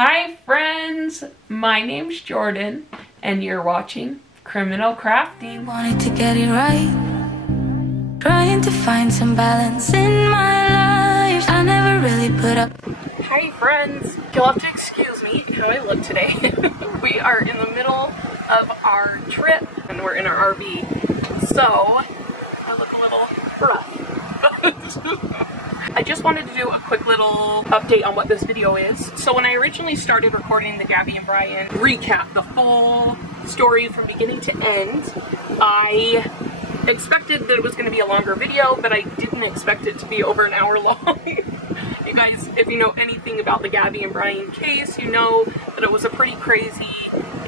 Hi friends, my name's Jordan and you're watching Criminal Crafting. Wanted to get it right, trying to find some balance in my life. I never really put up. Hi friends, you'll have to excuse me how I look today. We are in the middle of our trip and we're in our RV, so I look a little rough. I just wanted to do a quick little update on what this video is. So when I originally started recording the Gabby and Brian recap, the full story from beginning to end, I expected that it was going to be a longer video, but I didn't expect it to be over an hour long. You guys, if you know anything about the Gabby and Brian case, you know that it was a pretty crazy,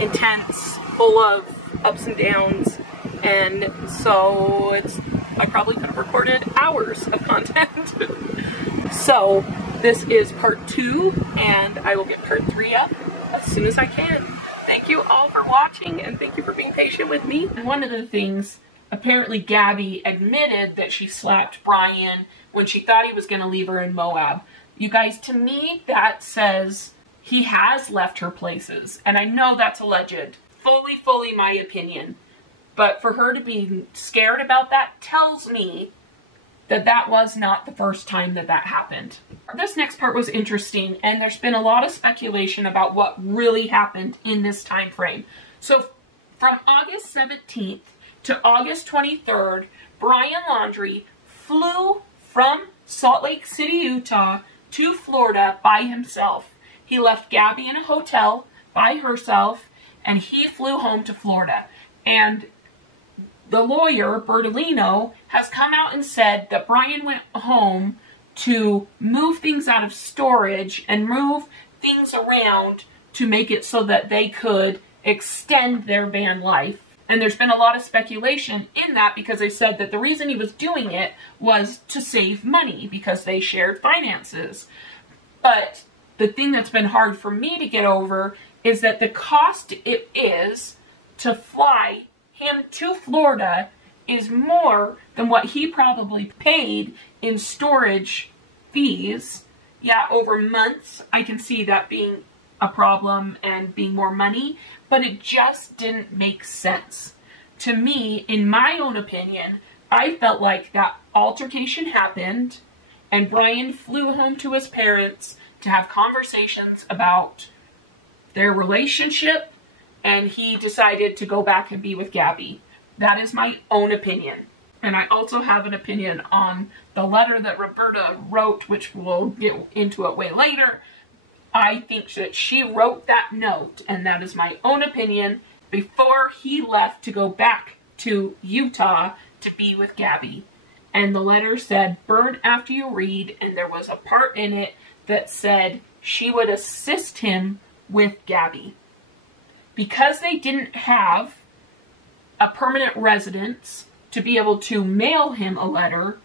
intense, full of ups and downs, and so I probably could have recorded hours of content. So this is part 2, and I will get part 3 up as soon as I can. Thank you all for watching, and thank you for being patient with me. And one of the things, apparently Gabby admitted that she slapped Brian when she thought he was going to leave her in Moab. You guys, to me, that says he has left her places. And I know that's alleged. Fully my opinion. But for her to be scared about that tells me that that was not the first time that that happened. This next part was interesting, and there's been a lot of speculation about what really happened in this time frame. So from August 17th to August 23rd, Brian Laundrie flew from Salt Lake City, Utah to Florida by himself. He left Gabby in a hotel by herself, and he flew home to Florida. And the lawyer, Bertolino, has come out and said that Brian went home to move things out of storage and move things around to make it so that they could extend their van life. And there's been a lot of speculation in that because they said that the reason he was doing it was to save money because they shared finances. But the thing that's been hard for me to get over is that the cost it is to fly him to Florida is more than what he probably paid in storage fees. Yeah, over months, I can see that being a problem and being more money, but it just didn't make sense. To me, in my own opinion, I felt like that altercation happened and Brian flew home to his parents to have conversations about their relationship, and he decided to go back and be with Gabby. That is my own opinion. And I also have an opinion on the letter that Roberta wrote, which we'll get into it way later. I think that she wrote that note, and that is my own opinion, before he left to go back to Utah to be with Gabby. And the letter said, "Burn after you read," and there was a part in it that said she would assist him with Gabby. Because they didn't have a permanent residence to be able to mail him a letter,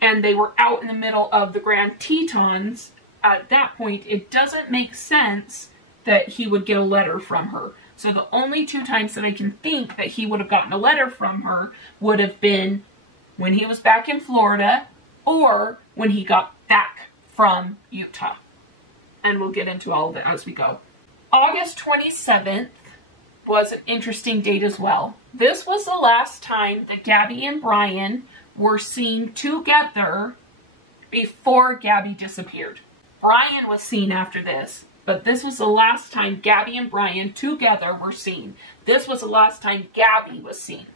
and they were out in the middle of the Grand Tetons, at that point, it doesn't make sense that he would get a letter from her. So the only 2 times that I can think that he would have gotten a letter from her would have been when he was back in Florida or when he got back from Utah. And we'll get into all of it as we go. August 27th was an interesting date as well. This was the last time that Gabby and Brian were seen together before Gabby disappeared. Brian was seen after this, but this was the last time Gabby and Brian together were seen. This was the last time Gabby was seen.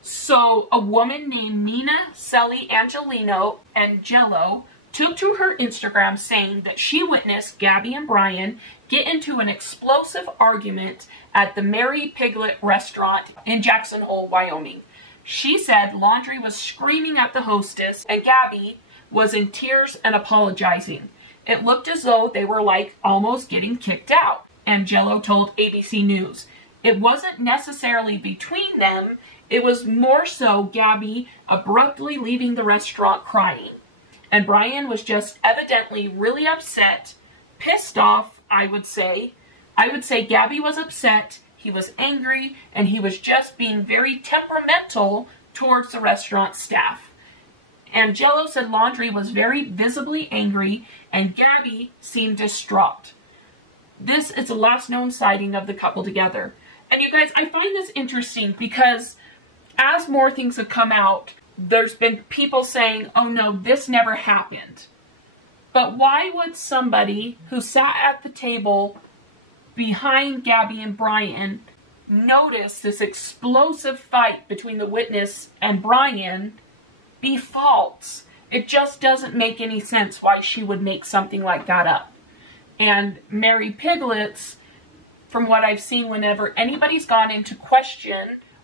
So a woman named Mina Celli Angelo took to her Instagram saying that she witnessed Gabby and Brian get into an explosive argument at the Mary Piglet restaurant in Jackson Hole, Wyoming. She said Laundrie was screaming at the hostess and Gabby was in tears and apologizing. It looked as though they were like almost getting kicked out, Angelo told ABC News. It wasn't necessarily between them, it was more so Gabby abruptly leaving the restaurant crying. And Brian was just evidently really upset, pissed off, I would say. I would say Gabby was upset, he was angry, and he was just being very temperamental towards the restaurant staff. Angelo said Laundrie was very visibly angry, and Gabby seemed distraught. this is the last known sighting of the couple together. And you guys, I find this interesting because as more things have come out, there's been people saying, oh no, this never happened. But why would somebody who sat at the table behind Gabby and Brian notice this explosive fight between the witness and Brian be false? It just doesn't make any sense why she would make something like that up. And Mary Piglets, from what I've seen, whenever anybody's gone in to question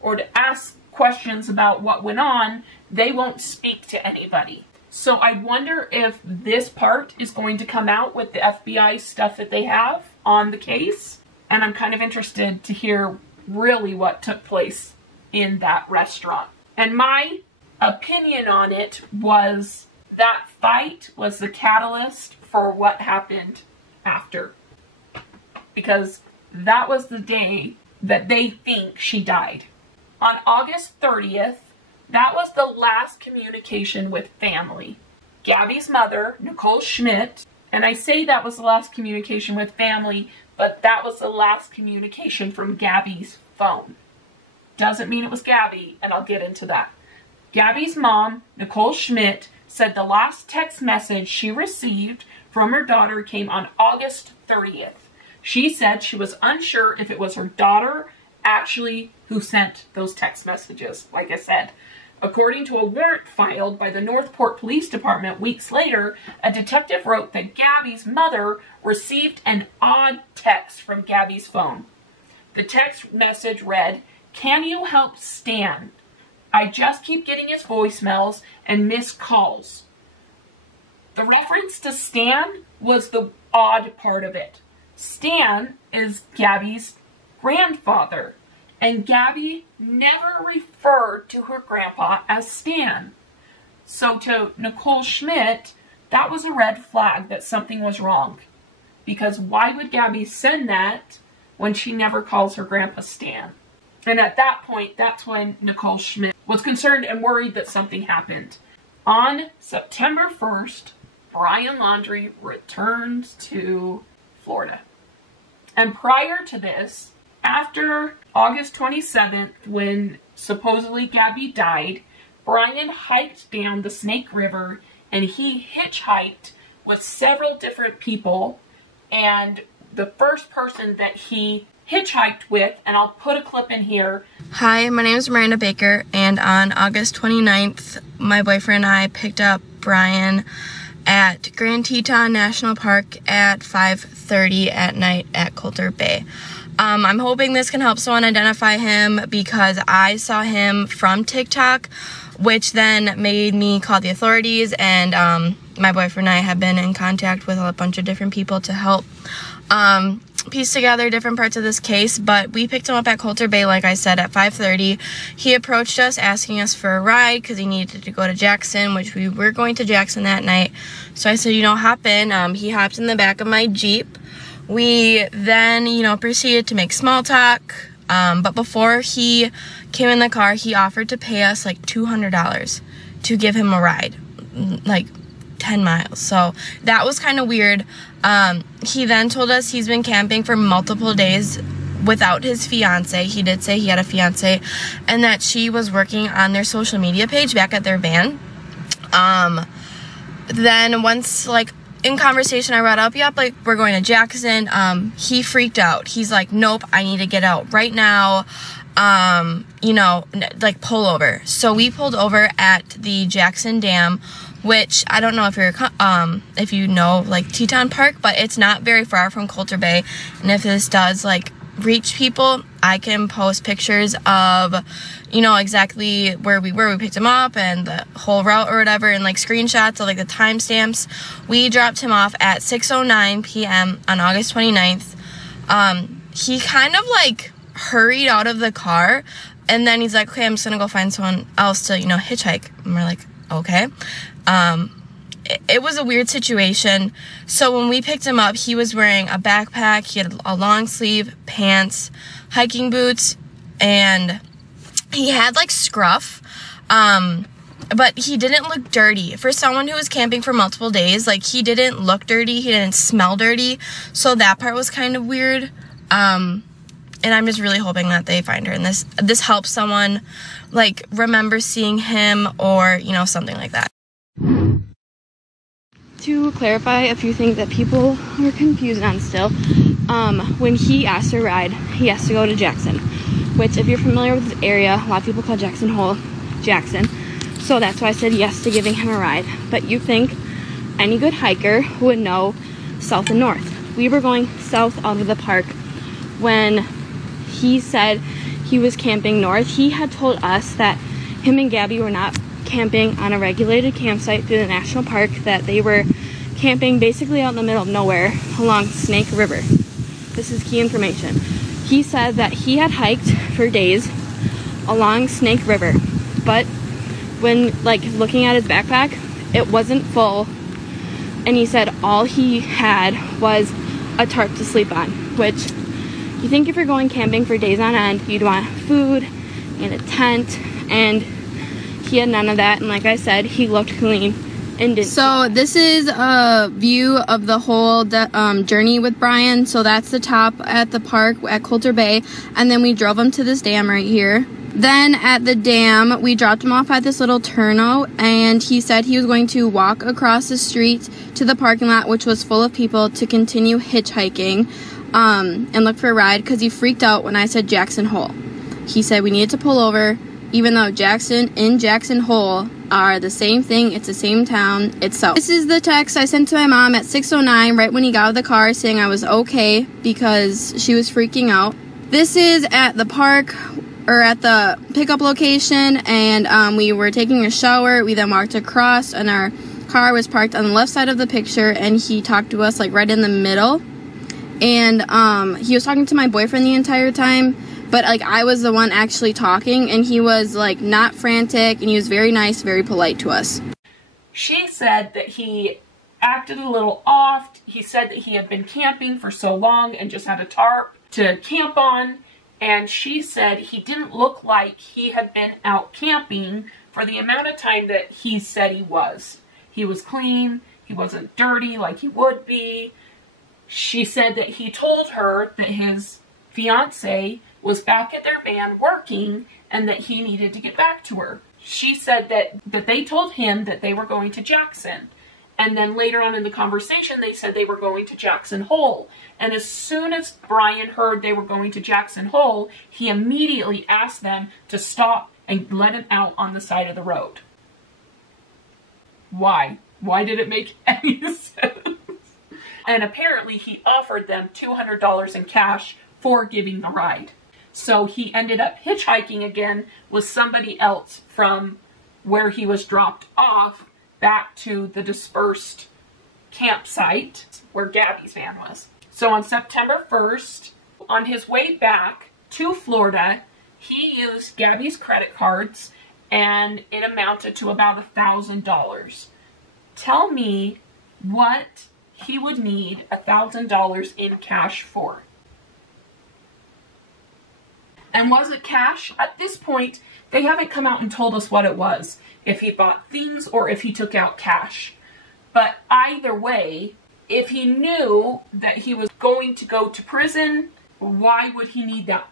or to ask questions about what went on, they won't speak to anybody. So I wonder if this part is going to come out with the FBI stuff that they have on the case. And I'm kind of interested to hear really what took place in that restaurant. And my opinion on it was that fight was the catalyst for what happened after. Because that was the day that they think she died. On August 30th, that was the last communication with family. Gabby's mother, Nicole Schmidt, and I say that was the last communication with family, but that was the last communication from Gabby's phone. Doesn't mean it was Gabby, and I'll get into that. Gabby's mom, Nicole Schmidt, said the last text message she received from her daughter came on August 30th. She said she was unsure if it was her daughter actually who sent those text messages, like I said. According to a warrant filed by the Northport Police Department weeks later, a detective wrote that Gabby's mother received an odd text from Gabby's phone. The text message read, "Can you help Stan? I just keep getting his voicemails and missed calls." The reference to Stan was the odd part of it. Stan is Gabby's grandfather, and Gabby never referred to her grandpa as Stan. So to Nicole Schmidt, that was a red flag that something was wrong. Because why would Gabby send that when she never calls her grandpa Stan? And at that point, that's when Nicole Schmidt was concerned and worried that something happened. On September 1st, Brian Laundrie returned to Florida. And prior to this, after August 27th, when supposedly Gabby died, Brian hiked down the Snake River and he hitchhiked with several different people. And the first person that he hitchhiked with, and I'll put a clip in here. Hi, my name is Miranda Baker, and on August 29th, my boyfriend and I picked up Brian at Grand Teton National Park at 5:30 at night at Coulter Bay. I'm hoping this can help someone identify him because I saw him from TikTok, which then made me call the authorities, and my boyfriend and I have been in contact with a bunch of different people to help piece together different parts of this case. But we picked him up at Coulter Bay, like I said, at 5:30. He approached us asking us for a ride because he needed to go to Jackson, which we were going to Jackson that night. So I said, you know, hop in. He hopped in the back of my Jeep. We then, you know, proceeded to make small talk. But before he came in the car, he offered to pay us like $200 to give him a ride, like 10 miles. So that was kind of weird. He then told us he's been camping for multiple days without his fiance. He did say he had a fiance and that she was working on their social media page back at their van. Then once, like, in conversation, I brought up, yep, like, we're going to Jackson. He freaked out. He's like, nope, I need to get out right now. You know, like, pull over. So we pulled over at the Jackson Dam, which I don't know if you know, like, Teton Park, but it's not very far from Coulter Bay. And if this does, like, reach people, I can post pictures of, you know, exactly where we were. We picked him up and the whole route or whatever, and like screenshots of like the timestamps. We dropped him off at 6:09 p.m. on August 29th. He kind of like hurried out of the car, and then he's like, okay, I'm just gonna go find someone else to, you know, hitchhike. And we're like, okay. It was a weird situation. So when we picked him up, he was wearing a backpack, he had a long sleeve, pants, hiking boots, and he had like scruff. But he didn't look dirty. For someone who was camping for multiple days, like, he didn't look dirty, he didn't smell dirty, so that part was kind of weird. And I'm just really hoping that they find her, and this helps someone, like, remember seeing him, or, you know, something like that. To clarify a few things that people are confused on still, when he asks for a ride, he has to go to Jackson, which, if you're familiar with this area, a lot of people call Jackson Hole Jackson. So that's why I said yes to giving him a ride. But you think any good hiker would know south and north. We were going south out of the park when he said he was camping north. He had told us that him and Gabby were not camping on a regulated campsite through the national park, that they were camping basically out in the middle of nowhere along Snake River. This is key information. He said that he had hiked for days along Snake River, but when, like, looking at his backpack, it wasn't full, and he said all he had was a tarp to sleep on, which you think if you're going camping for days on end, you'd want food and a tent, and he had none of that. And like I said, he looked clean and didn't. So this is a view of the whole journey with Brian. So that's the top at the park at Coulter Bay, and then we drove him to this dam right here. Then at the dam, we dropped him off at this little turnout, and he said he was going to walk across the street to the parking lot, which was full of people, to continue hitchhiking and look for a ride, because he freaked out when I said Jackson Hole. He said we needed to pull over, even though Jackson and Jackson Hole are the same thing. It's the same town itself. This is the text I sent to my mom at 6:09, right when he got out of the car, saying I was okay because she was freaking out. This is at the park, or at the pickup location, and we were taking a shower. We then walked across, and our car was parked on the left side of the picture, and he talked to us, like, right in the middle. And he was talking to my boyfriend the entire time, but, like, I was the one actually talking, and he was, like, not frantic, and he was very nice, very polite to us. She said that he acted a little off. He said that he had been camping for so long and just had a tarp to camp on. And she said he didn't look like he had been out camping for the amount of time that he said he was. He was clean. He wasn't dirty like he would be. She said that he told her that his fiance was back at their van working and that he needed to get back to her. She said that they told him that they were going to Jackson. And then later on in the conversation, they said they were going to Jackson Hole. And as soon as Brian heard they were going to Jackson Hole, he immediately asked them to stop and let him out on the side of the road. Why? Why did it make any sense? And apparently he offered them $200 in cash for giving the ride. So he ended up hitchhiking again with somebody else from where he was dropped off back to the dispersed campsite where Gabby's van was. So on September 1st, on his way back to Florida, he used Gabby's credit cards, and it amounted to about $1,000. Tell me what he would need $1,000 in cash for. And was it cash? At this point, they haven't come out and told us what it was. If he bought things or if he took out cash. But either way, if he knew that he was going to go to prison, why would he need that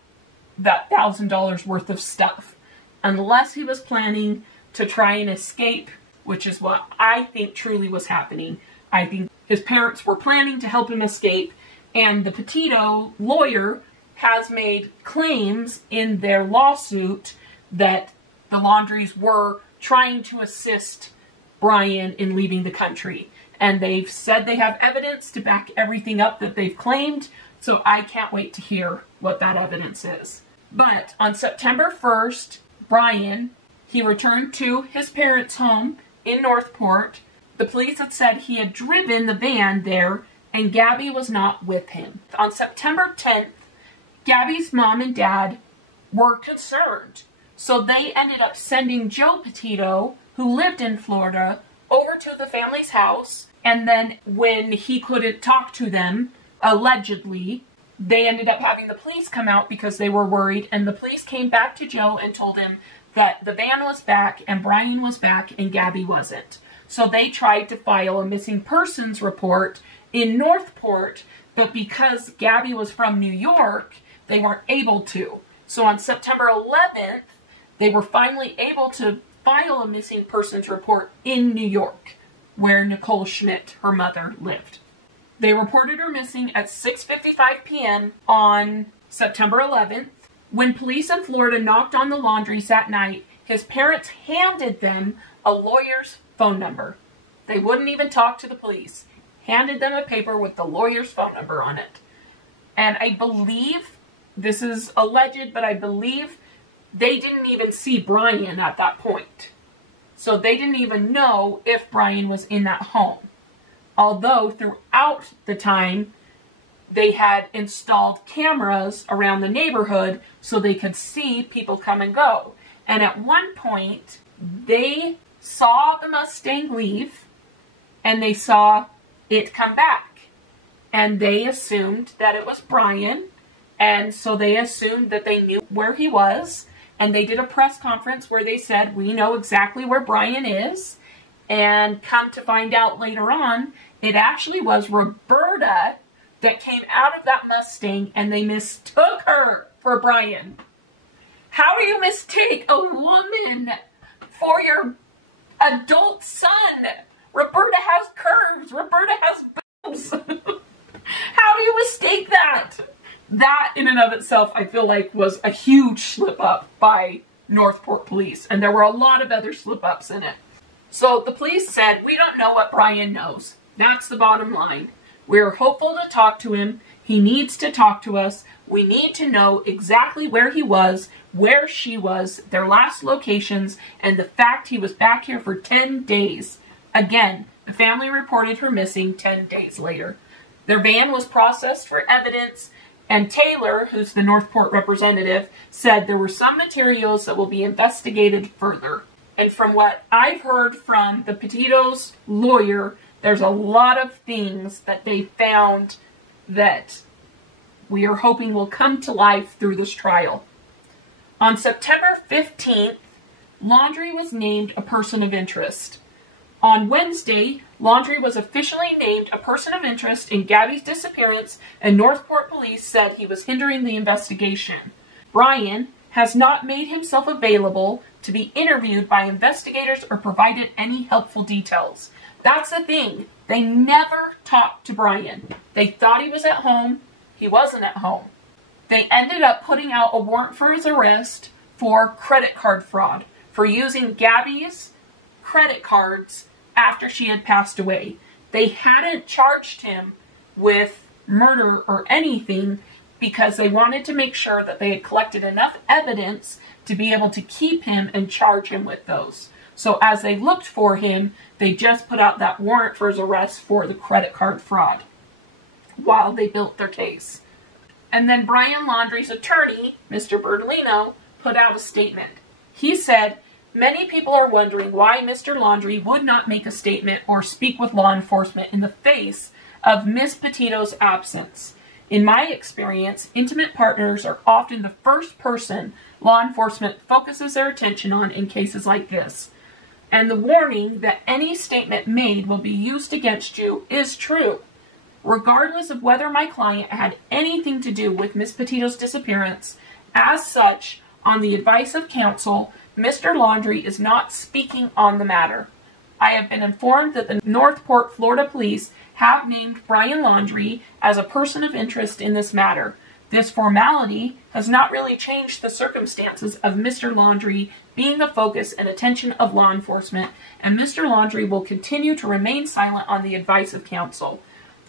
$1,000 worth of stuff? Unless he was planning to try and escape, which is what I think truly was happening. I think his parents were planning to help him escape, and the Petito lawyer has made claims in their lawsuit that the Laundries were trying to assist Brian in leaving the country. And they've said they have evidence to back everything up that they've claimed, so I can't wait to hear what that evidence is. But on September 1st, Brian, he returned to his parents' home in Northport. The police had said he had driven the van there, and Gabby was not with him. On September 10th, Gabby's mom and dad were concerned. So they ended up sending Joe Petito, who lived in Florida, over to the family's house. And then when he couldn't talk to them, allegedly, they ended up having the police come out because they were worried. And the police came back to Joe and told him that the van was back and Brian was back and Gabby wasn't. So they tried to file a missing persons report in Northport, but because Gabby was from New York, they weren't able to. So on September 11th, they were finally able to file a missing persons report in New York, where Nicole Schmidt, her mother, lived. They reported her missing at 6:55 p.m. on September 11th. When police in Florida knocked on the Laundries that night, his parents handed them a lawyer's phone number. They wouldn't even talk to the police. Handed them a paper with the lawyer's phone number on it. And I believe, this is alleged, but I believe they didn't even see Brian at that point. So they didn't even know if Brian was in that home. Although throughout the time, they had installed cameras around the neighborhood so they could see people come and go. And at one point, they saw the Mustang leave and they saw it come back. And they assumed that it was Brian. And so they assumed that they knew where he was. And they did a press conference where they said, we know exactly where Brian is. And come to find out later on, it actually was Roberta that came out of that Mustang and they mistook her for Brian. How do you mistake a woman for your adult son? Roberta has curves. Roberta has boobs. How do you mistake that? That in and of itself, I feel like, was a huge slip up by Northport police. And there were a lot of other slip ups in it. So the police said, we don't know what Brian knows. That's the bottom line. We're hopeful to talk to him. He needs to talk to us. We need to know exactly where he was, where she was, their last locations, and the fact he was back here for 10 days. Again, the family reported her missing 10 days later. Their van was processed for evidence, and Taylor, who's the Northport representative, said there were some materials that will be investigated further. And from what I've heard from the Petito's lawyer, there's a lot of things that they found that we are hoping will come to life through this trial. On September 15th, Laundrie was named a person of interest. On Wednesday, Laundrie was officially named a person of interest in Gabby's disappearance, and Northport police said he was hindering the investigation. Brian has not made himself available to be interviewed by investigators or provided any helpful details. That's the thing. They never talked to Brian. They thought he was at home. He wasn't at home. They ended up putting out a warrant for his arrest for credit card fraud, for using Gabby's credit cards after she had passed away. They hadn't charged him with murder or anything because they wanted to make sure that they had collected enough evidence to be able to keep him and charge him with those. So as they looked for him, they just put out that warrant for his arrest for the credit card fraud while they built their case. And then Brian Laundrie's attorney, Mr. Bertolino, put out a statement. He said, many people are wondering why Mr. Laundrie would not make a statement or speak with law enforcement in the face of Miss Petito's absence. In my experience, intimate partners are often the first person law enforcement focuses their attention on in cases like this. And the warning that any statement made will be used against you is true. Regardless of whether my client had anything to do with Miss Petito's disappearance, as such, on the advice of counsel, Mr. Laundrie is not speaking on the matter. I have been informed that the Northport, Florida police have named Brian Laundrie as a person of interest in this matter. This formality has not really changed the circumstances of Mr. Laundrie being the focus and attention of law enforcement, and Mr. Laundrie will continue to remain silent on the advice of counsel.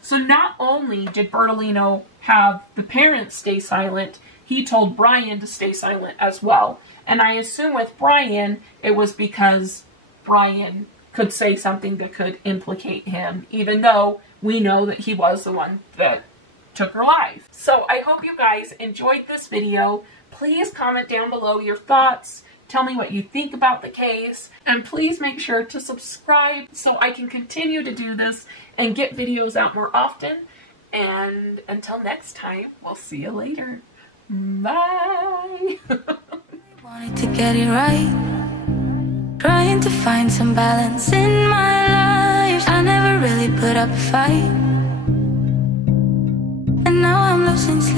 So not only did Bertolino have the parents stay silent, he told Brian to stay silent as well. And I assume with Brian, it was because Brian could say something that could implicate him, even though we know that he was the one that took her life. So I hope you guys enjoyed this video. Please comment down below your thoughts. Tell me what you think about the case. And please make sure to subscribe so I can continue to do this and get videos out more often. And until next time, we'll see you later. Bye. Wanted to get it right, trying to find some balance in my life. I never really put up a fight, and now I'm losing sleep.